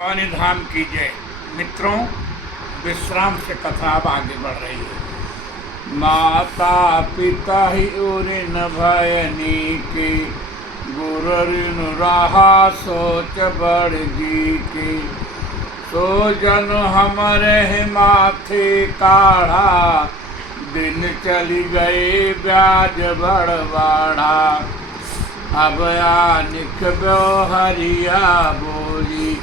भवानी धाम की जय। मित्रों, विश्राम से कथा अब आगे बढ़ रही है। माता पिता ही उरिन भयनी की, गुरुरिन रहा सोच बड़ जी की। सो जन हमरे माथे काढ़ा, दिन चली गए ब्याज बड़ बाढ़ा। अब आनिक ब्योहरिया बोली,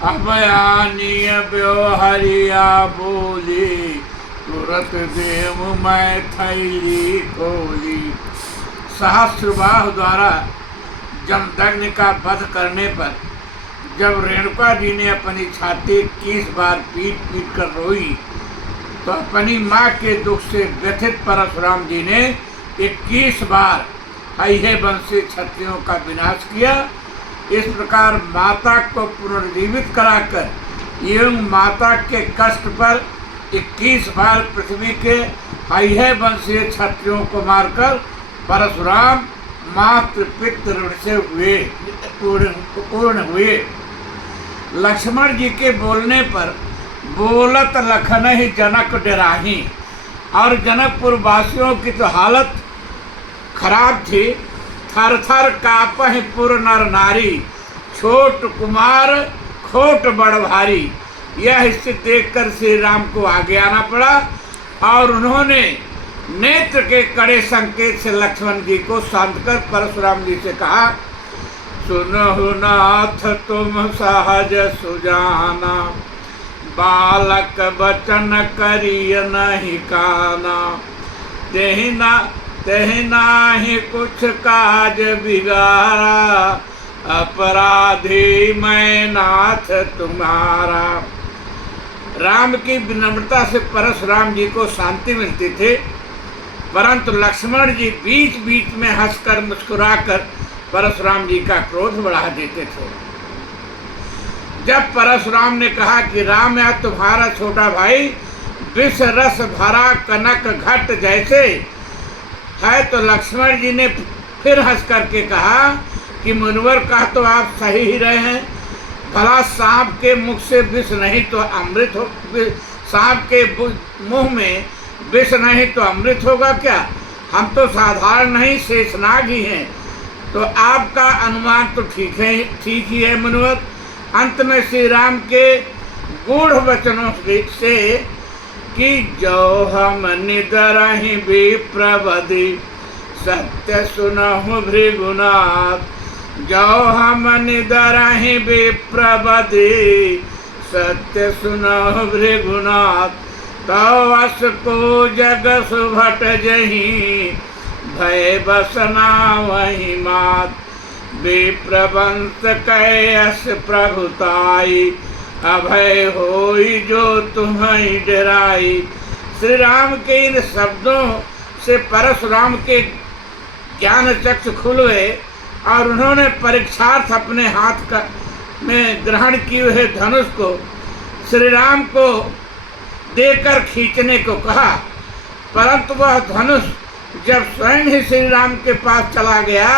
अब आनिय ब्योहरिया बोली। तुरत देव मैं थैली खोली। सहस्रबाहु द्वारा जमदग्नि का वध करने पर जब रेणुका जी ने अपनी छाती 21 बार पीट पीट कर रोई, तो अपनी माँ के दुख से व्यथित परशुराम जी ने 21 बार अहिए वंशी क्षत्रियों का विनाश किया। इस प्रकार माता को पुनर्जीवित कराकर एवं माता के कष्ट पर 21 बार पृथ्वी के अहिए वंशीय क्षत्रियों को मारकर परशुराम मातृ पितृ ऋण से पूर्ण हुए। लक्ष्मण जी के बोलने पर बोलत लखन ही जनक डराही, और जनकपुर वासियों की तो हालत खराब थी। थर थर कापहि पुर नर नारी, छोट कुमार खोट बड़ भारी। यह स्थिति देखकर श्री राम को आगे आना पड़ा और उन्होंने नेत्र के कड़े संकेत से लक्ष्मण जी को शांत कर परशुराम जी से कहा, सुनहु नाथ तुम सहज सुजाना, बालक बचन करिय नहीं काना। तेहि नाहि कुछ काज बिगारा, अपराधी मैं नाथ तुम्हारा। राम की विनम्रता से परशुराम जी को शांति मिलती थी, परंतु लक्ष्मण जी बीच बीच में हंसकर मुस्कुराकर परशुराम जी का क्रोध बढ़ा देते थे। जब परशुराम ने कहा कि राम या तुम्हारा छोटा भाई विष रस भरा कनक घट जैसे है, तो लक्ष्मण जी ने फिर हंस करके कहा कि मुनिवर कहा तो आप सही ही रहे हैं। भला सांप के मुख से विष नहीं तो अमृत हो, सांप के मुंह में विष नहीं तो अमृत होगा क्या? हम तो साधारण नहीं शेषनाग ही हैं। तो आपका अनुमान तो ठीक ही है मुनिवर। अंत में श्री राम के गूढ़ वचनों से कि जो हम निदरहि विप्रवधि, सत्य सुनहु भृगुनाथ। जो हम निदरहि विप्रवधि, सत्य सुनहु भृगुनाथ। तो अस को जग सुभट जहि, भय बसना वही मात। विप्रवंश कैस प्रभुताई, अभय होई जो तुम्हें डराई। श्री राम के इन शब्दों से परशुराम के ज्ञान चक्षु खुल गए और उन्होंने परीक्षार्थ अपने हाथ में ग्रहण किए हुए धनुष को श्री राम को देकर खींचने को कहा, परंतु वह धनुष जब स्वयं ही श्री राम के पास चला गया,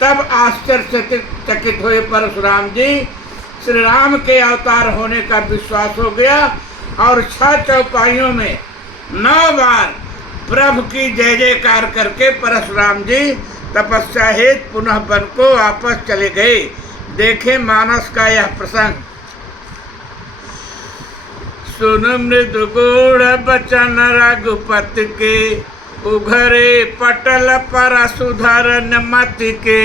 तब आश्चर्यचकित हुए परशुराम जी। श्री राम के अवतार होने का विश्वास हो गया और 6 चौपाइयों में 9 बार प्रभु की जय जयकार करके परशुराम जी तपस्या हेतु पुनः वन को वापस चले गए। देखें मानस का यह प्रसंग। सुन मृदु गूढ़ बचन रघुपति के, उघरे पटल पर सुधर मति के।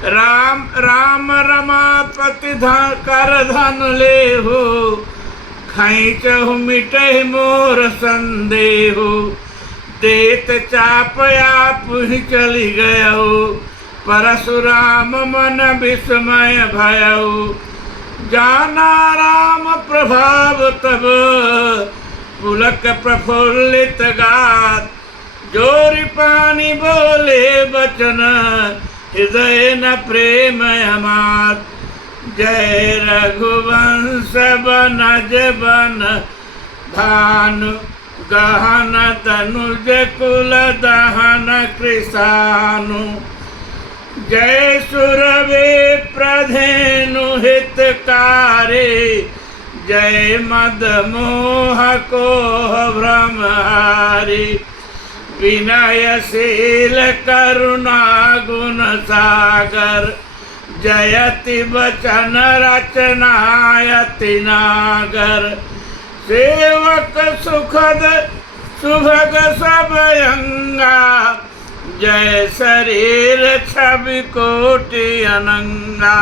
राम राम रमापति कर धन ले हो, खैचहु मिटहि मोर संदेहो। देत चाप आप ही चली गयो, परशुराम मन विस्मय भयो। जाना राम प्रभाव तब, पुलक प्रफुल्लित गात। जोरि पानी बोले बचन, हृदय न प्रेम अमात। जय रघुवंश बनज बन भानु, गहन तनुज कुल दहन कृषानु। जय सुरवे प्रधेनु हितकारे, जय मद मोह को भ्रमहारी, विनयशील करुणा गुण सागर, जयति वचन रचनायति नागर, सेवक सुखद सुभग सब अंगा, जय शरीर छवि कोटि अनंगा,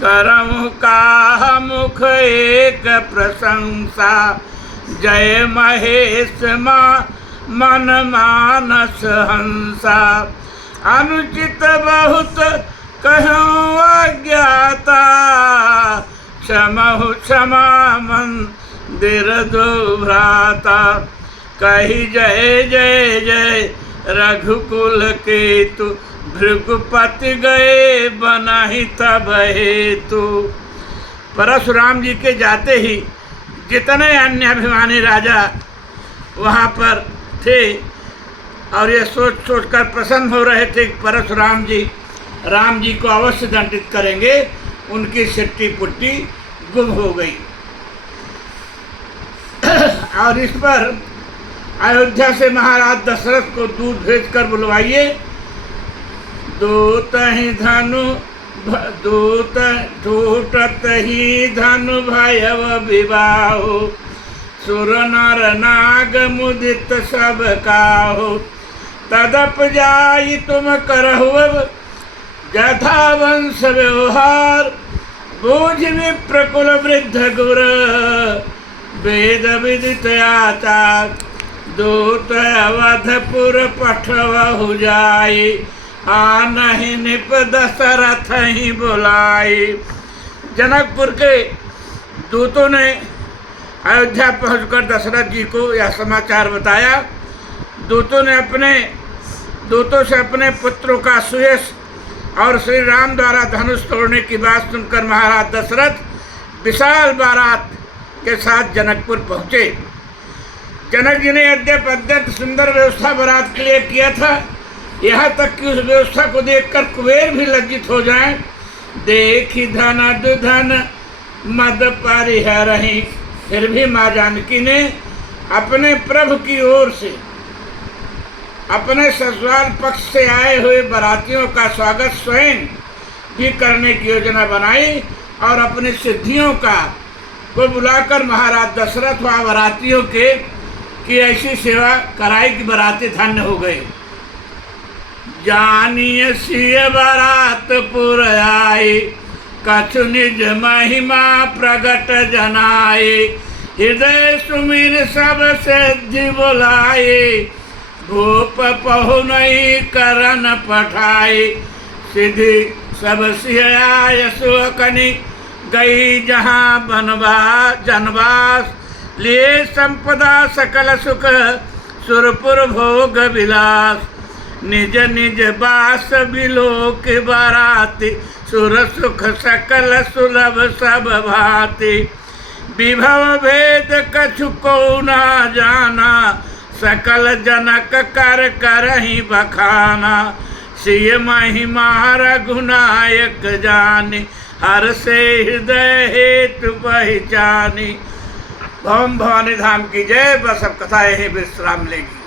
करम का मुख एक प्रशंसा, जय महेश मन मानस हंसा, अनुचित बहुत कहूँ अज्ञाता, क्षमहु क्षमा मंदिर दुभ्राता, कही जय जय जय रघुकुल केतु, भृगुपति गए बनाहि तब हेतु। परशुराम जी के जाते ही जितने अन्य अभिमानी राजा वहाँ पर थे और ये सोच सोच कर प्रसन्न हो रहे थे कि परशुराम जी राम जी को अवश्य दंडित करेंगे, उनकी सिट्टी पुट्टी गुम हो गई। और इस पर अयोध्या से महाराज दशरथ को दूध भेजकर बुलवाइए। दूत ही धनु दूत टूटत ही धनु भयव विवाहो, सुर नर नाग मुदित सब काहो, तदप जाई तुम करहु यथा वंश व्यवहार, बूझ विप्रकुल वृद्ध गुर, वेद विदित आचार, दूत अवधपुर पठवहु जाई, आनहि निप दशरथ ही बुलाई। जनकपुर के दूतों ने अयोध्या पहुंचकर दशरथ जी को यह समाचार बताया। दूतों से अपने पुत्रों का सुयश और श्री राम द्वारा धनुष तोड़ने की बात सुनकर महाराज दशरथ विशाल बारात के साथ जनकपुर पहुँचे। जनक जी ने अत्यंत सुंदर व्यवस्था बारात के लिए किया था, यहाँ तक कि उस व्यवस्था को देखकर कुबेर भी लज्जित हो जाएं। देखी धन दुधन मद परिहरहि, फिर भी माँ जानकी ने अपने प्रभु की ओर से अपने ससुराल पक्ष से आए हुए बारातियों का स्वागत स्वयं भी करने की योजना बनाई और अपनी सिद्धियों को बुलाकर महाराज दशरथ व बारातियों की ऐसी सेवा कराई कि बाराती धन्य हो गए। जानिए सिय बारात पुर आई, कछु निज महिमा प्रगट जनाए, हृदय सुमिर सब सिद्धि बुलाए, भूप पहु नहीं करन पठाए, सिद्धि सब सियाय सुकनि, गई जहाँ जनवास, लिए संपदा सकल सुख, सुरपुर भोग विलास, निज निज बास बिलोक बाराती, सुर सुख सकल सुलभ सब भांति, विभव भेद कछु को न जाना, सकल जनक कर करहि बखाना, सिय महिमा रघुनायक जानि, हर से हृदय हेतु पहचानी। ओम भवानी धाम की जय। बस अब कथा यहीं विश्राम लेगी।